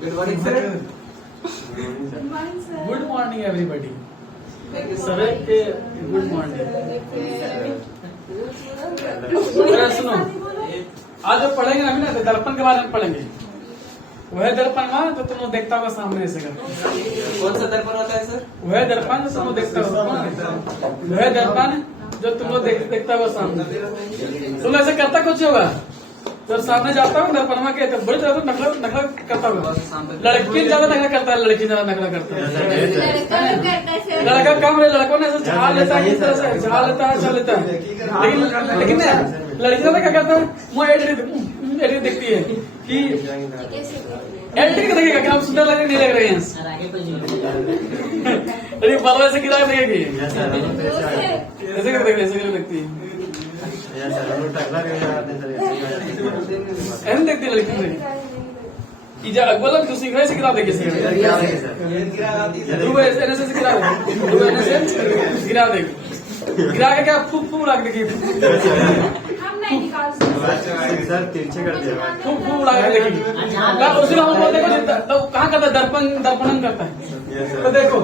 Good morning sir. Good morning everybody. सभी के good morning. सुनो, आज जो पढ़ेंगे ना अभी ना, तो दर्पण के बारे में पढ़ेंगे। वह दर्पण वहाँ तो तुम लोग देखता होगा सामने से करके। कौन सा दर्पण होता है सर? वह दर्पण जो तुम लोग देखता होगा, वह दर्पण जो तुम लोग देखता होगा सामने। तुम ऐसे करता कुछ होगा जब सामने जाता हूँ दर्पणवा के, तो बड़ी ज्यादा नखरा करता होगा। लड़की ज्यादा नखरा करता है, लड़की ज्यादा नखरा करता है। लड़का कम है, लड़कों ने ऐसे झाड़ लेता है, इस तरह से झाड़ लेता है, चल लेता है। लेकिन लड़की ज्यादा क्या करता है, मुँह एडिट दिखती है कि एडिटिंग देखेगा कि हम सुंदर लग रहे नहीं लग रहे हैं। अरे बाल ऐसे गिरा देगी, ऐसे कर देखती है। ऐसे देखती है लड़की कि जब अकबर तो सीख रहे गिरा देगी, गिरा देगी, गिरा के क्या फूक फूक उड़ा के देखिए, फूक फूक उड़ा के देखिए। उसी हम बोलते तो कहाँ करता है, दर्पणन करता है। तो देखो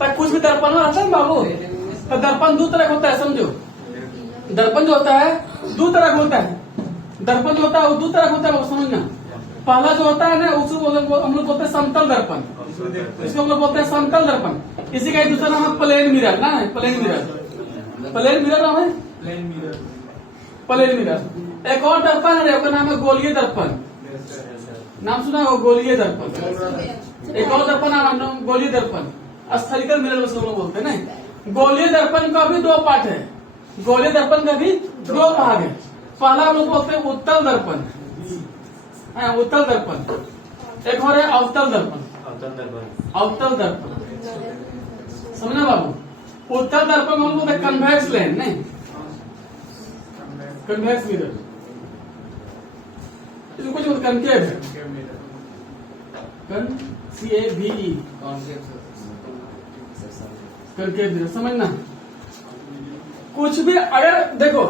पर कुछ भी दर्पण आता है बाबू, तो दर्पण दो तरह होता है, समझो। दर्पण जो होता है दो तरह का होता है। दर्पण जो होता है वो दो तरह का होता है, वो समझना। पहला जो होता है ना, उसको हम लोग बोलते हैं समतल दर्पण, इसको हम लोग बोलते हैं समतल दर्पण। इसी का एक दूसरा नाम है प्लेन मिरर ना, प्लेन मिरर। प्लेन मिरर नाम है, प्लेन मिरर। एक और दर्पण है, उसका नाम है गोलीय दर्पण। नाम सुना हो, गोलीय दर्पण। एक और दर्पण नाम गोलीय दर्पण, स्फेरिकल मिरर उसको हम लोग बोलते हैं ना। गोलीय दर्पण का भी दो पार्ट है, गोलीय दर्पण का भी दो भाग है। पहला हम लोग बोलते हैं उत्तल दर्पण, उत्तल दर्पण। एक और है अवतल दर्पण, अवतल दर्पण। समझना बाबू, उत्तल दर्पण हम बोलते हैं कन्वेक्स लेंस, नहीं कन्वेक्स मिरर। इसको कुछ कनकेव है, CAVE, कनकेव मिरर। समझना, कुछ भी अगर देखो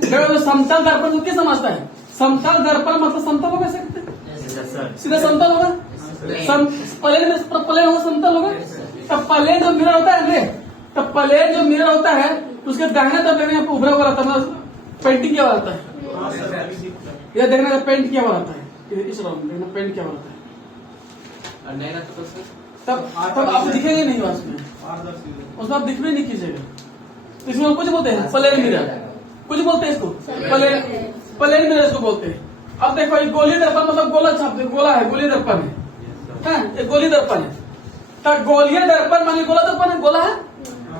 देखो समतल दर्पण को क्या समझता है? समतल दर्पण मतलब समतल होगा, सीधा समतल होगा। प्लेन होगा, समतल होगा। तब प्लेन जो मिरर होता है, तब प्लेन जो मिरर होता है उसके दाहिने तरफ देखना उभरा हुआ रहता है, पेंटिंग किया हुआ रहता है। यह देखना पेंट किया हुआ रहता है, इस देखना पेंट किया हुआ रहता है। तब आप दिखेंगे नहीं उसमें, आप दिख भी नहीं कीजिएगा। इसमें कुछ बोलते हैं प्लेन मिरर, कुछ बोलते हैं इसको प्लेन मिरर इसको बोलते हैं। अब देखो ये गोलीय दर्पण मतलब गोला छाप, गोला है, गोलीय दर्पण है, ये गोलीय दर्पण है। तो गोलीय दर्पण मान गोला दर्पण है, गोला है।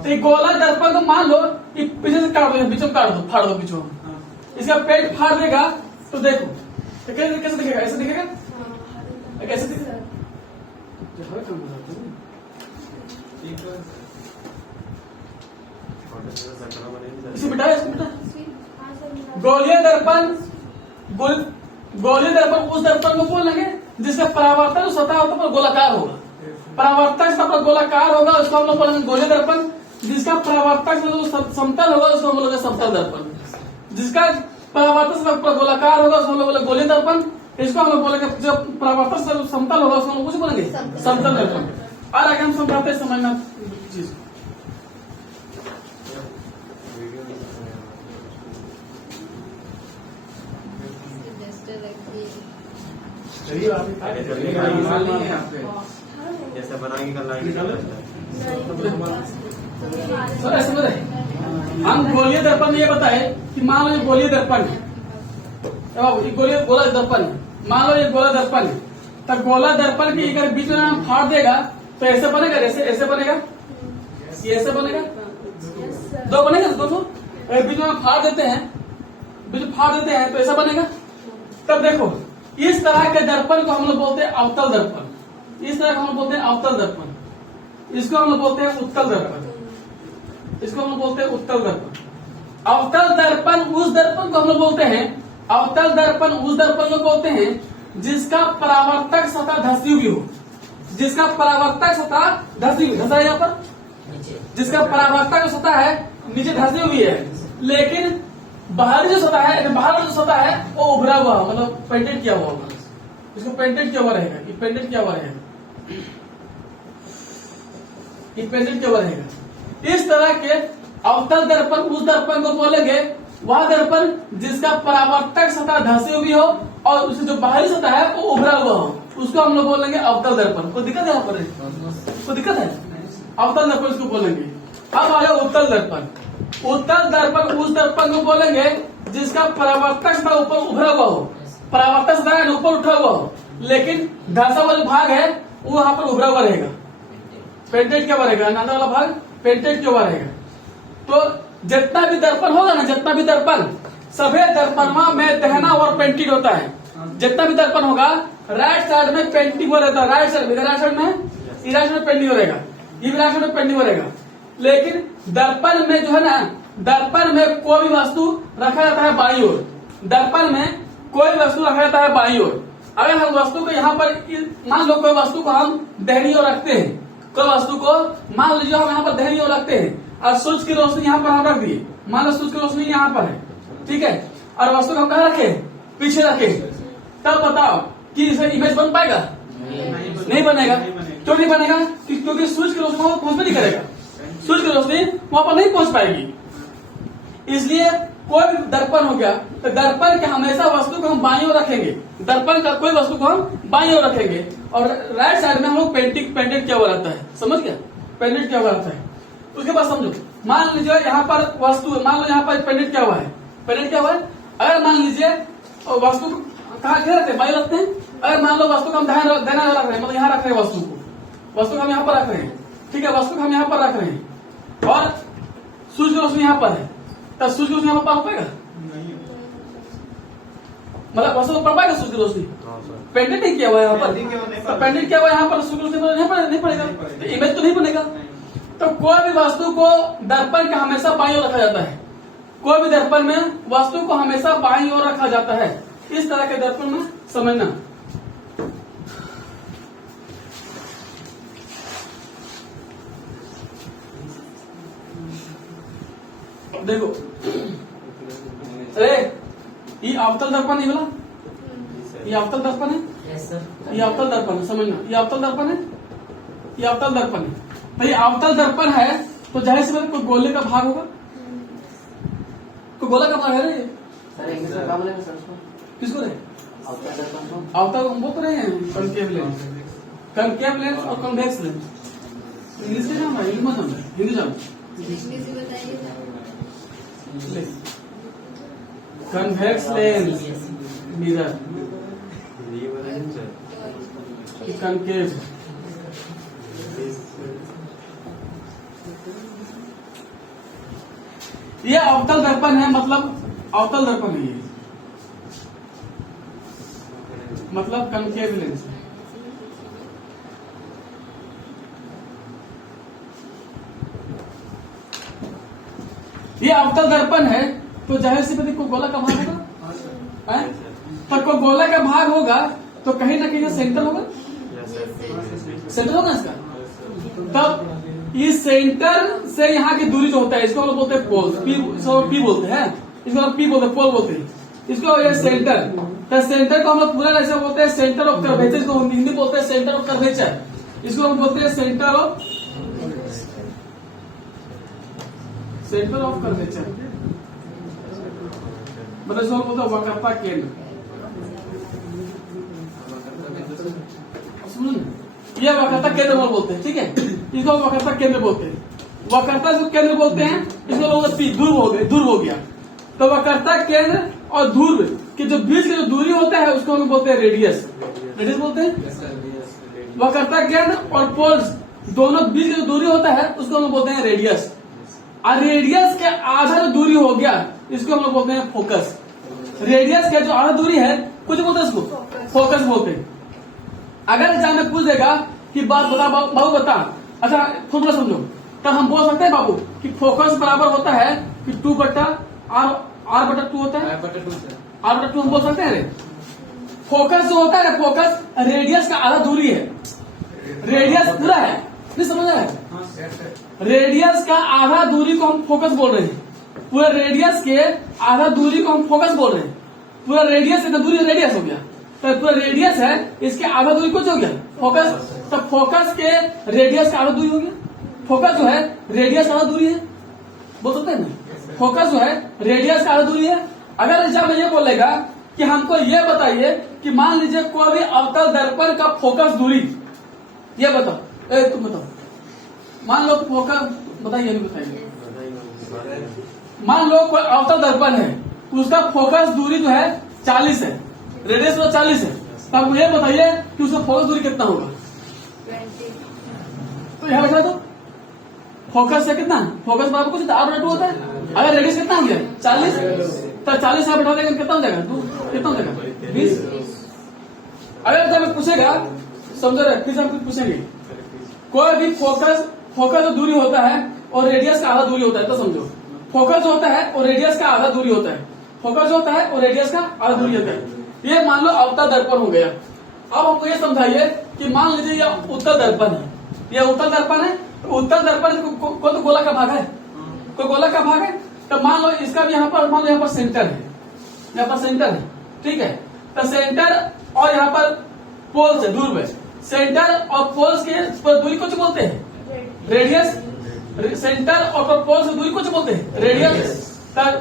तो ये गोला दर्पण को मान लो पीछे से काट दो, बीचों काट दो, फाड़ दो बीचों, इसका पेट फाड़ देगा तो देखो तो कैसे दिखेगा, ऐसे दिखेगा, कैसे दिखेगा। इसे बिठा, गोलीय दर्पण, गोलीय दर्पण उस दर्पण को बोलेंगे जिसका परावर्तक सतह होता है गोलाकार होगा। परावर्तक सतह गोलाकार होगा उसको हम लोग बोलेंगे गोलीय दर्पण। जिसका परावर्तक समतल होगा उसको हम लोग समतल दर्पण। जिसका परावर्तक सतह गोलाकार होगा उसको हम लोग बोलेंगे गोलीय दर्पण। इसको हम लोग बोलेंगे जो परावर्तक समतल होगा उसको हम लोग कुछ बोलेंगे समतल दर्पण। और आगे हम समझाते हैं, समझना चीज। जैसे बनाएंगे हम गोलीय दर्पण में ये बताए कि मान लो ये गोलीय दर्पण है, गोला दर्पण है, मान लो ये गोला दर्पण है। तो गोला दर्पण की अगर बीच में हम फाड़ देगा तो ऐसे बनेगा, ऐसे बनेगा, ये ऐसे बनेगा, दो बनेगा, दोनों बीच में फाड़ देते हैं, बीच में फाड़ देते हैं तो ऐसा बनेगा। तब देखो इस तरह के दर्पण को हम लोग बोलते हैं अवतल दर्पण। इस तरह को हम लोग बोलते हैं अवतल दर्पण। इसको हम लोग बोलते हैं उत्तल दर्पण। इसको हम लोग बोलते हैं उत्तल दर्पण। अवतल दर्पण उस दर्पण को हम लोग बोलते हैं, अवतल दर्पण उस दर्पण को बोलते हैं जिसका परावर्तक सतह धसी हुई हो। जिसका परावर्तक सतह धसी हुई, धसा है यहाँ पर, जिसका परावर्तक सतह है नीचे धसी हुई है, लेकिन बाहरी जो सतह है, बाहर जो सतह है वो उभरा हुआ मतलब पेंटेड किया हुआ होगा, इसको पेंटेड किया हुआ रहेगा, ये पेंटेड किया हुआ रहेगा, ये पेंटेड किया हुआ रहेगा। इस तरह के अवतल दर्पण उस दर्पण को बोलेंगे वह दर्पण जिसका परावर्तक सतह धंसी हुई हो और उसकी जो बाहरी सतह है वो उभरा हुआ हो, उसको हम लोग बोलेंगे अवतल दर्पण। कोई दिक्कत है यहाँ पर? कोई दिक्कत है? अवतल दर्पण इसको बोलेंगे। अब आ गया उत्तल दर्पण। उत्तल दर्पण उस दर्पण को बोलेंगे जिसका परावर्तक सतह ऊपर उभरा हुआ हो, परावर्तक सतह ऊपर उठा हुआ हो, लेकिन धंसा हुआ जो भाग है वो यहाँ पर उभरा हुआ रहेगा, पेंटेड क्या रहेगा, नाना वाला भाग पेंटेड क्यों रहेगा। तो जितना भी दर्पण होगा ना, जितना भी दर्पण, सभी दर्पण में दहना और पेंटेड होता है। जितना भी दर्पण होगा राइट साइड में पेंटिंग हो रहता है, राइट साइड में पेंटिंग हो रहेगा, ये भी राइट साइड में पेंटिंग हो रहेगा। लेकिन दर्पण में जो है ना, दर्पण में कोई भी वस्तु रखा जाता है बाईं ओर, दर्पण में कोई वस्तु रखा जाता है बाईं ओर। अगर हम वस्तु को यहाँ पर मान लो, कोई वस्तु को हम दाहिनी ओर रखते हैं, कोई वस्तु को मान लीजिए हम यहाँ पर दाहिनी ओर रखते हैं और सूरज की रोशनी यहाँ पर हम रख दिए, मान लो सूरज की रोशनी यहाँ पर है, ठीक है, और वस्तु को हम कहाँ रखे, पीछे रखे, तब बताओ कि इसे इमेज बन पाएगा? नहीं बनेगा। क्यों नहीं बनेगा? क्योंकि सूरज की रोशनी वहां पहुंच नहीं करेगा, सूरज की रोशनी वहां पर नहीं पहुंच पाएगी। इसलिए कोई भी दर्पण हो गया तो दर्पण के हमेशा वस्तु को हम बाईं ओर रखेंगे, दर्पण का कोई वस्तु को हम बाईं ओर रखेंगे और राइट साइड में हम लोग पेंटेड किया हुआ रहता है। समझ गया? पेंटेड किया हुआ रहता है। उसके बाद समझो, मान लीजिए यहाँ पर वस्तु, मान लो यहाँ पर पेंटेड क्या हुआ है, पेंटेड क्या हुआ है। अगर मान लीजिए वस्तु कहाँ रखते हैं, बाईं रखते हैं। अगर मान लो वस्तु को हम देना रख रहे हैं, मतलब यहाँ रख रहे हैं वस्तु को हम यहाँ पर रख रहे हैं, ठीक है, वस्तु को हम यहाँ पर रख रहे हैं और सूर्य की रोशनी यहाँ पर है, तब सूर्य की रोशनी यहाँ पर पड़ पाएगा? मतलब वस्तु को पड़ पाएगा सूर्य की रोशनी? पेंटेड नहीं किया हुआ है यहाँ पर, तो पेंटेड किया हुआ है यहाँ पर, सूर्य की रोशनी नहीं पड़ेगा, तो इमेज तो नहीं बनेगा। तो कोई भी वस्तु को दर्पण का हमेशा बाईं ओर रखा जाता है, कोई भी दर्पण में वस्तु को हमेशा बाईं ओर रखा जाता है। इस तरह के दर्पण में समझना। देखो, अरे ये अवतल दर्पण है बोला, ये अवतल दर्पण है, ये अवतल दर्पण है, समझना, ये अवतल दर्पण है, ये अवतल दर्पण है। तो ये अवतल दर्पण है तो जाहिर सी बात कोई गोले का भाग होगा, कोई गोला का भाग है रे। किसको रे? अवतल हम बोल रहे हैं, कनकेव लेंस, कनकेव लेंस और कन्वेक्स लेंस। इंग्लिश के नाम है, हिंदी जान, कन्वेक्स लेंस मिरर, कनकेव, ये अवतल दर्पण है, मतलब अवतल दर्पण है ये, मतलब कनकेव लेंस। ये अवतल दर्पण है तो जाहिर सी बात कोई गोला का भाग होगा, तो कोई गोला का भाग होगा तो कहीं ना कहीं सेंटर होगा, सेंटर होगा इसका। तब इस सेंटर से यहाँ की दूरी जो होता है इसको हम लोग बोलते हैं पोल, पी बोलते हैं, इसको हम पी बोलते हैं, पोल बोलते हैं इसको। ये सेंटर, तो सेंटर को हम लोग पूरा ऐसे बोलते हैं सेंटर ऑफ कर्वेचर, इसको हिंदी बोलते हैं सेंटर ऑफ कर्वेचर, इसको हम बोलते हैं सेंटर ऑफ कर्वेचर, मतलब इसको बोलते हैं वक्रता केंद्र। ये वक्रता केंद्र बोलते हैं, ठीक है, इसको वक्रता केंद्र बोलते हैं, वक्रता केंद्र बोलते हैं, इसको बोलते हैं ध्रुव हो गया। तो वक्रता केंद्र और ध्रुव के जो बीच की जो दूरी होता है उसको हम बोलते हैं रेडियस, रेडियस बोलते हैं। वक्रता केंद्र और पोल्स दोनों बीच की जो दूरी होता है उसको हम बोलते हैं रेडियस, और रेडियस के आधा जो दूरी हो गया इसको हम लोग बोलते हैं फोकस। रेडियस का जो आधा दूरी है कुछ बोलते हैं, इसको फोकस बोलते हैं। अगर एग्जाम में पूछ देगा कि बात बता बाबू बता, अच्छा फॉर्मूला समझो, तब हम बोल सकते हैं बाबू कि फोकस बराबर होता है कि 2/r/2 होता है, r/2 हम बोल सकते हैं। फोकस जो होता है, फोकस रेडियस का आधा दूरी है, रेडियस पूरा है, नहीं समझ रहे हैं, रेडियस का आधा दूरी को हम फोकस बोल रहे हैं। पूरे रेडियस के आधा दूरी को हम फोकस बोल रहे हैं। पूरा रेडियस इतना दूरी रेडियस हो गया, तो पूरा रेडियस है, इसके आधा दूरी कुछ हो गया फोकस। तो फोकस के रेडियस का आधा दूरी हो गया। फोकस जो है रेडियस का आधा दूरी है, बोल सकते हैं ना, फोकस जो है रेडियस का आधा दूरी है। अगर एग्जाम में ये बोलेगा कि हमको ये बताइए कि मान लीजिए कोई भी अवतल दर्पण का फोकस दूरी, ये बताओ, तुम बताओ, मान लो फोकस बताइए, नहीं बताइए, मान लो कोई अवतल दर्पण है, उसका फोकस दूरी जो है 40 है, रेडियस तो 40 है, तो आप ये बताइए कि उसका फोकस दूरी कितना होगा। 20। तो यहाँ बैठा दो, फोकस से कितना, फोकस बराबर कुछ R/2 होता है। अगर रेडियस कितना हो गया 40, तो 40 यहाँ बैठा देगा, कितना हो जाएगा, कितना हो जाएगा 20। अगर जब पूछेगा, समझो रहे, फिर हम पूछेंगे कोई भी फोकस जो दूरी होता है और रेडियस का आधा दूरी होता है, तो समझो फोकस जो होता है और रेडियस का आधा दूरी होता है, फोकस जो होता है और रेडियस का आधा दूरी होता है। ये मान लो अवतल दर्पण हो गया। अब हमको ये समझाइए कि मान लीजिए यह उत्तल दर्पण है, यह उत्तल दर्पण है, तो उत्तल दर्पण को तो गोला का भाग है, कोई गोला का भाग है, तो मान लो इसका भी यहाँ पर, मान लो यहाँ पर सेंटर है, यहाँ पर सेंटर है, ठीक है, तो सेंटर और यहाँ पर पोल्स है, दूर में सेंटर और पोल्स के दूरी कुछ बोलते हैं रेडियस। सेंटर और पोल्स की दूरी कुछ बोलते हैं रेडियस।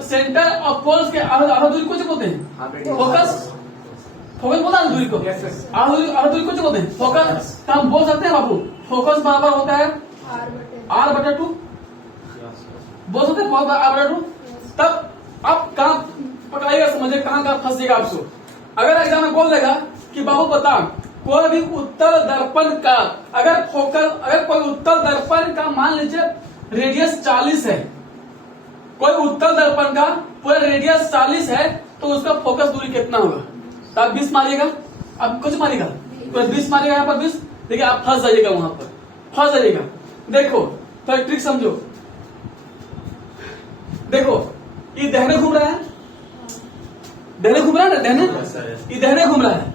सेंटर और पोल्स के आधा दूरी कुछ बोलते हैं फोकस। फोकस बोलता है दूरी को, आधा दूरी कुछ बोलते हैं फोकस। तो हम बोल सकते हैं बाबू फोकस बराबर होता है R/2, बोल सकते हैं फोकस R/2। तब आप कहाँ पकड़ाइएगा, समझिए कहाँ फंसेगा आपको। अगर एग्जाम में बोल देगा कि बाबू बता कोई भी उत्तल दर्पण का अगर कोई उत्तल दर्पण का मान लीजिए रेडियस 40 है, कोई उत्तल दर्पण का पूरा रेडियस 40 है, तो उसका फोकस दूरी कितना होगा। तो आप 20 मारिएगा, अब कुछ मारिएगा, तो 20 मारिएगा, यहाँ पर 20, देखिए आप फंस जाइएगा, वहां पर फंस जाइएगा। देखो तो एक ट्रिक समझो, देखो ये दहने घूम रहा है, दहने घूम रहा है ना, दहने, ये दहने घूम रहा है।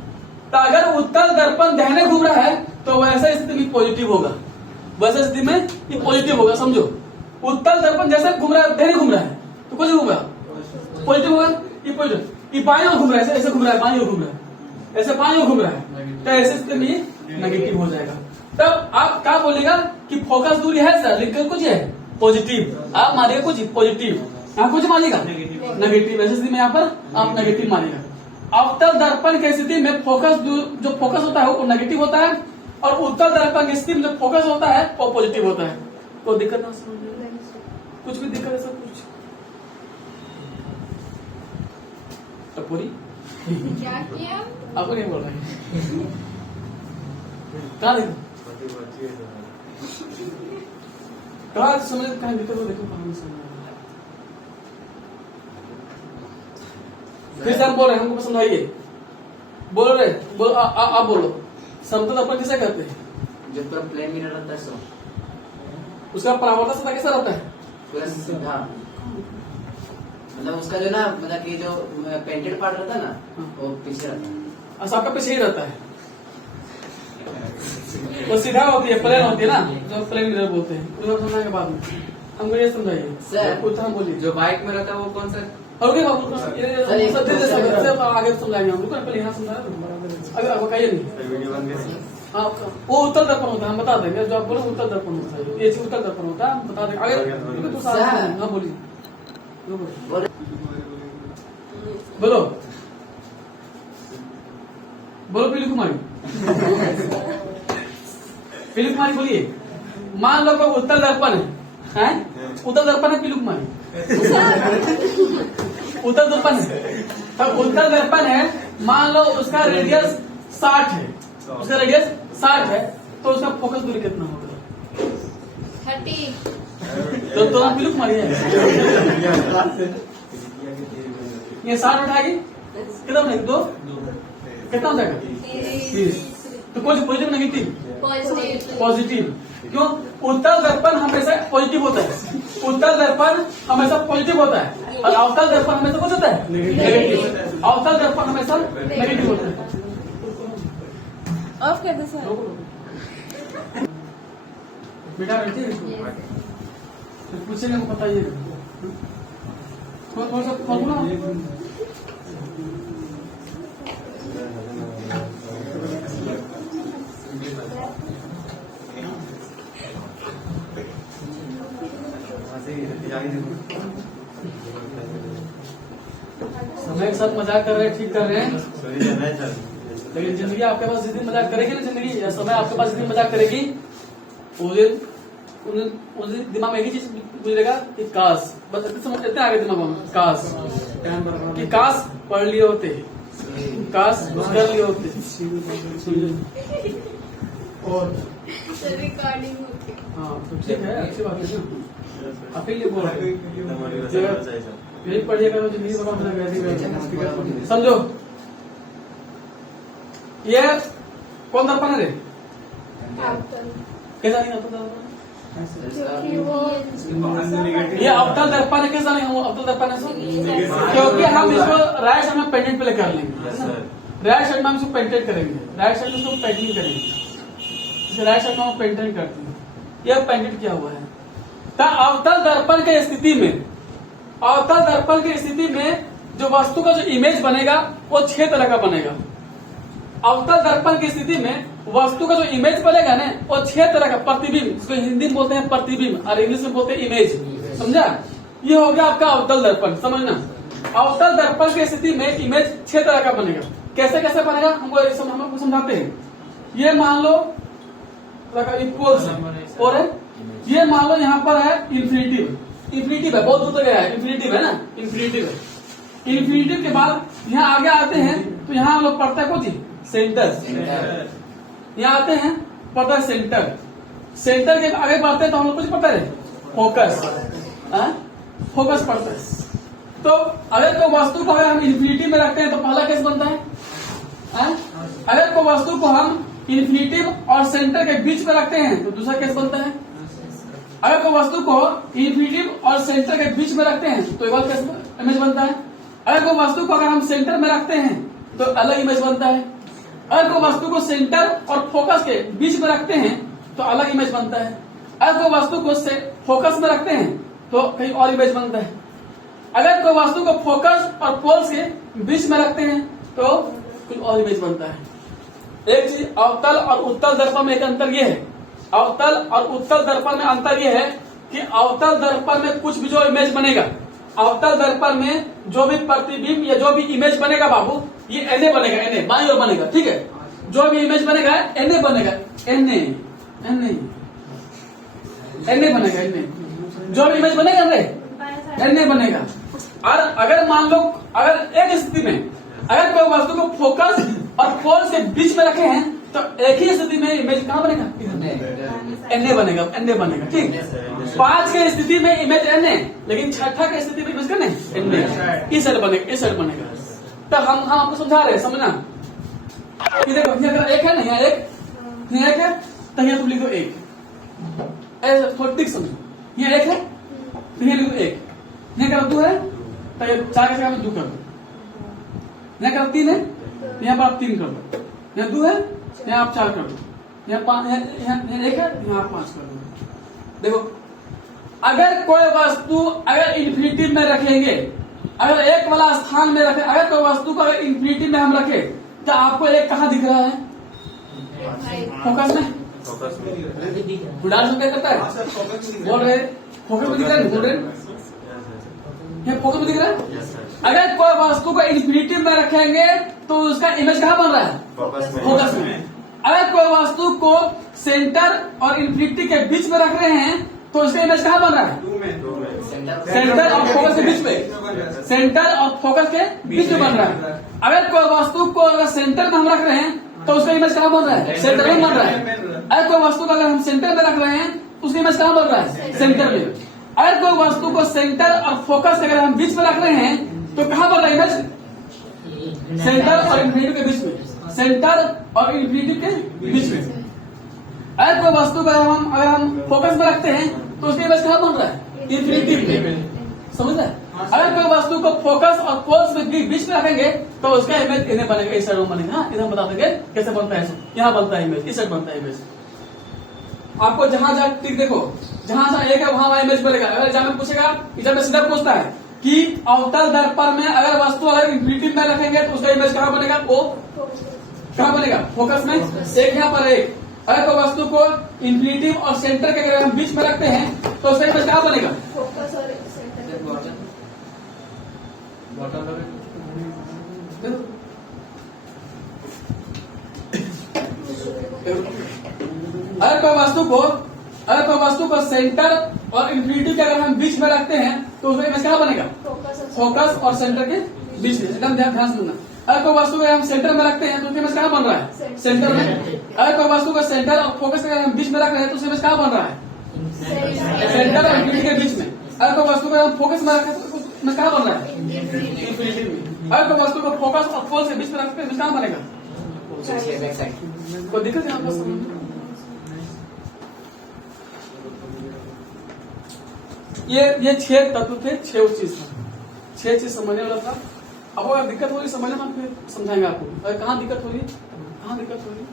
तो अगर उत्तल दर्पण दहने घूम रहा है तो वैसे स्थिति में पॉजिटिव होगा, वैसे स्थिति में ये पॉजिटिव होगा। समझो उत्तल दर्पण जैसे घूम रहा है, दहने घूम रहा है, तो कुछ घूम रहा है पॉजिटिव होगा, ये पॉजिटिव। ये बाईं ओर घूम रहा है, ऐसे घूम रहा है, बाईं ओर घूम रहा है, ऐसे बाईं ओर घूम रहा है, तो ऐसे स्थिति में नेगेटिव हो जाएगा। तब आप क्या बोलेगा कि फोकस दूरी है सर, लेकिन कुछ है पॉजिटिव, आप मारिएगा कुछ पॉजिटिव, यहाँ कुछ मारिएगा नेगेटिव, ऐसी स्थिति में यहाँ पर आप नेगेटिव मारिएगा। अवतल दर्पण की स्थिति में फोकस जो फोकस होता है वो नेगेटिव होता है, और उत्तल दर्पण की स्थिति में जो फोकस होता है वो पॉजिटिव होता है। कोई दिक्कत ना, कुछ भी दिक्कत है सब कुछ तो पूरी क्या किया आपको नहीं बोल रहे कहा देखो, कहा समझ, कहा दिक्कत हो, देखो कहा समझ। फिर से हम बोल रहे हैं, हमको समझाइए, बोल रहे, बोल आप बोलो, समतल दर्पण किसे कहते हैं। जब पूरा प्लेन मिरर रहता है सो उसका परावर्तन सतह कैसा रहता है, पूरा सीधा, मतलब उसका जो ना, मतलब कि जो पेंटेड पार्ट रहता है ना, वो पीछे रहता है, अच्छा आपका पीछे ही रहता है, वो सीधा होती है, प्लेन होती है ना, जो प्लेन मिरर बोलते हैं। उसको समझाने के बाद में हमको ये समझाइए सर, कुछ हम बोलिए। जो बाइक में रहता है वो कौन सा, और क्या बाबू आगे समझाएंगे हम, पहले यहाँ समझाया, अगर आपको कहिए नहीं, वो उत्तर दर्पण होता है, हम बता देंगे, जो आप बोले उत्तर दर्पण होता है, ये उत्तर दर्पण होता है, हम बता देंगे आगे। हाँ बोलिए, बोलो बोलो पीलू कुमारी, पीलू कुमारी बोलिए। मान लो कोई उत्तर दर्पण है, उत्तर दर्पण है पीलू कुमारी, उत्तर दर्पण है, तो उत्तर दर्पण है, मान लो उसका रेडियस 60 है, उसका रेडियस 60 है, तो उसका फोकस दूरी कितना होगा 30। तो आप पीलू कुमारी है, ये 60 उठाएगी कितना बनेगी, 2 कितना हो जाएगा 30। तो कुछ पॉजिटिव नेगेटिव, पॉजिटिव, क्यों, उत्तल दर्पण हमेशा पॉजिटिव होता है, उत्तल दर्पण हमेशा पॉजिटिव होता है, और अवतल दर्पण हमेशा कुछ होता है नेगेटिव, अवतल दर्पण हमेशा नेगेटिव होता है। ऑफ कर दो सर, बेटा बैठिए, पूछेंगे बताइए। थोड़ा सा फॉर्मूला समय के साथ मजाक कर रहे हैं, ठीक कर रहे हैं, लेकिन जिंदगी आपके पास जिस दिन मजाक करेगी ना, जिंदगी या समय आपके पास जिस दिन मजाक करेगी, उस दिन दिमाग में एक ही चीज गुजरेगा कि काश, बस इतने आगे दिमाग में काश कि काश पढ़ लिए होते, काश कर लिए होते। और रिकॉर्डिंग होती है। हाँ तो ठीक है, अच्छी बात है ना, आप ही लिए बोल रहे हैं। यही पढ़िएगा तो जिंदगी भर समझो। ये कौन दर्पण है रे? कैसा नहीं आता? क्योंकि वो ये अवतल दर्पण है, कैसा नहीं वो अवतल दर्पण है? क्योंकि हम इसको राइट साइड में पेंटेड पे कर लेंगे, राइट साइड में हम इसको पेंटेड करेंगे, राइट साइड में इसको पेंटिंग करेंगे, इसे राइट साइड में हम पेंटिंग करते हैं। यह पेंटेड किया हुआ है। तो अवतल दर्पण की स्थिति में, अवतल दर्पण की स्थिति में जो वस्तु का जो इमेज बनेगा वो 6 तरह का बनेगा। अवतल दर्पण की स्थिति में वस्तु का जो इमेज बनेगा ना वो 6 तरह का, प्रतिबिंब, इसको हिंदी में बोलते हैं प्रतिबिंब और इंग्लिश में बोलते हैं इमेज, समझा? ये हो गया आपका अवतल दर्पण, समझना। अवतल दर्पण की स्थिति में इमेज 6 तरह का बनेगा। कैसे कैसे बनेगा हमको समझाते हैं। ये मान लो पोल्स और है, ये मान लो यहाँ पर है इन्फिनिटिव, इन्फिनिटिव है, बहुत दूर तक गया है, इन्फिनिटिव है ना, इन्फिनिटिव है। इन्फिनिटिव के बाद यहाँ आगे आते हैं तो यहाँ हम लोग पढ़ते हैं कुछ सेंटर, यहाँ आते हैं पढ़ता है सेंटर, सेंटर के आगे बढ़ते हैं तो हम लोग कुछ पढ़ते हैं फोकस, फोकस पढ़ते हैं। तो अगर कोई वस्तु को अगर हम इन्फिनिटी में रखते हैं तो पहला केस बनता है, अगर कोई वस्तु को हम इन्फिनिटिव और सेंटर के बीच में रखते हैं तो दूसरा केस बनता है। अगर कोई वस्तु को इन्फिनिटिव और सेंटर के बीच में रखते हैं तो एक और केस इमेज बनता है। अगर कोई वस्तु को अगर हम सेंटर में रखते हैं तो अलग इमेज बनता है। अगर कोई वस्तु को सेंटर और फोकस के बीच में रखते हैं तो अलग इमेज बनता है। अगर कोई वस्तु को फोकस में रखते हैं तो कहीं और इमेज बनता है। अगर कोई वस्तु को फोकस और पोल्स के बीच में रखते हैं तो कुछ और इमेज बनता है। एक चीज अवतल और उत्तल दर्पण में एक अंतर यह है, अवतल और उत्तल दर्पण में अंतर यह है कि अवतल दर्पण में कुछ भी जो इमेज बनेगा, अवतल दर्पण में जो भी प्रतिबिंब या जो भी इमेज बनेगा बाबू, ये एनए बनेगा, एनए बाईं ओर बनेगा, ठीक है। जो भी इमेज बनेगा एनए बनेगा, एनए एनए एनए बनेगा, एनए जो भी इमेज बनेगा एनए बनेगा। और अगर मान लो अगर एक स्थिति में अगर कोई वस्तु को फोकस और पोल्स के बीच में रखे हैं तो एक ही स्थिति में इमेज कहाँ बनेगा? एनए बनेगा, एनए बनेगा, ठीक। 5 की स्थिति में इमेज एनए, लेकिन 6 की स्थिति में इमेज करने एनए, इस साइड बनेगा, इस साइड बनेगा। तो हम आपको समझा रहे हैं, समझना कि देखो अगर एक है ना, यहाँ एक है तो यहाँ तुम लिखो एक, ऐसे थोड़ा ठीक समझो। यहाँ एक है तो यहाँ लिखो एक, यहाँ करो 2 है तो ये 4 के जगह में 2 कर दो, यहाँ करो 3 है यहाँ पर आप 3 कर दो, यहाँ 2 है यहाँ आप 4 कर दो, यहाँ 5, यहाँ 1 है यहाँ आप 5 कर दो। देखो अगर कोई वस्तु अगर इन्फिनिटी में रखेंगे, अगर एक वाला स्थान में रखे, अगर कोई वस्तु को अगर इन्फिनिटी में हम रखे तो आपको एक कहाँ दिख रहा है? फोकस में। बुढ़ान क्या करता है? बोल रहे फोकस में दिख रहा है, बोल रहे यहाँ फोकस में दिख रहा है। अगर कोई वस्तु को इन्फिनिटी में रखेंगे तो उसका इमेज कहाँ बन रहा है? फोकस में। अगर कोई वस्तु को सेंटर और इन्फिनिटी के बीच में रख रहे हैं तो उसका इमेज कहाँ बन रहा है? सेंटर और फोकस के बीच में, सेंटर और फोकस के बीच में बन रहा है। अगर कोई वस्तु को अगर सेंटर में हम रख रहे हैं तो उसका इमेज कहाँ बन रहा है? सेंटर में बन रहा है। अगर कोई वस्तु को अगर हम सेंटर में रख रहे हैं उसका इमेज कहाँ बन रहा है? सेंटर में। अगर कोई वस्तु को सेंटर और फोकस अगर हम बीच में रख रहे हैं तो कहाँ बन रहा है इमेज? सेंटर और इन्फिनिटी के बीच में, सेंटर और इन्फिनिटी के बीच में। अगर कोई वस्तु को अगर हम फोकस में रखते हैं तो उसकी इमेज कहाँ बन रहा है? इन्फिनिटी में, समझ रहे? अगर कोई वस्तु को फोकस और पोल्स में बीच में रखेंगे तो उसका इमेज इन्हें बनेगा, इस साइड में बनेगा। इधर हम बता देंगे कैसे बनता है, यहाँ बनता है इमेज, इस साइड बनता है इमेज। आपको जहां जहां ठीक देखो, जहां जहां एक है वहां इमेज बनेगा। अगर एग्जाम में पूछेगा, एग्जाम में सीधा पूछता है कि अवतल दर्पण में अगर वस्तु अगर इन्फिनिटी में रखेंगे तो उसका इमेज कहाँ बनेगा, वो कहाँ बनेगा, फोकस में। एक यहाँ पर एक, अगर कोई वस्तु को इन्फिनिटी और सेंटर के अगर हम बीच में रखते हैं तो उसका इमेज कहाँ बनेगा, फोकस और सेंटर। अगर कोई वस्तु को सेंटर और इन्फिनिटी के अगर हम बीच में रखते हैं तो उसका इमेज कहाँ बनेगा, फोकस और सेंटर के बीच में। एकदम ध्यान से सुनना। अगर कोई वस्तु को हम सेंटर में रखते हैं तो उसका इमेज कहाँ बन रहा है, सेंटर में। अगर कोई वस्तु को सेंटर और फोकस के हम बीच में रख रहे हैं तो उसका इमेज कहाँ बन रहा है, सेंटर और इन्फिनिटी के बीच में। अगर कोई वस्तु को हम फोकस में रखें तो उसमें कहाँ बन रहा है, इन्फिनिटी में। अगर कोई वस्तु को फोकस और पोल के बीच में रखते हैं तो कहाँ बनेगा, बैक साइड। कोई दिक्कत यहाँ पर? ये 6 तत्व थे, 6 उस चीज था, 6 चीज समझने वाला था। अब अगर दिक्कत होगी समझने में फिर समझाएंगे आपको। अगर कहाँ दिक्कत होगी, कहाँ दिक्कत होगी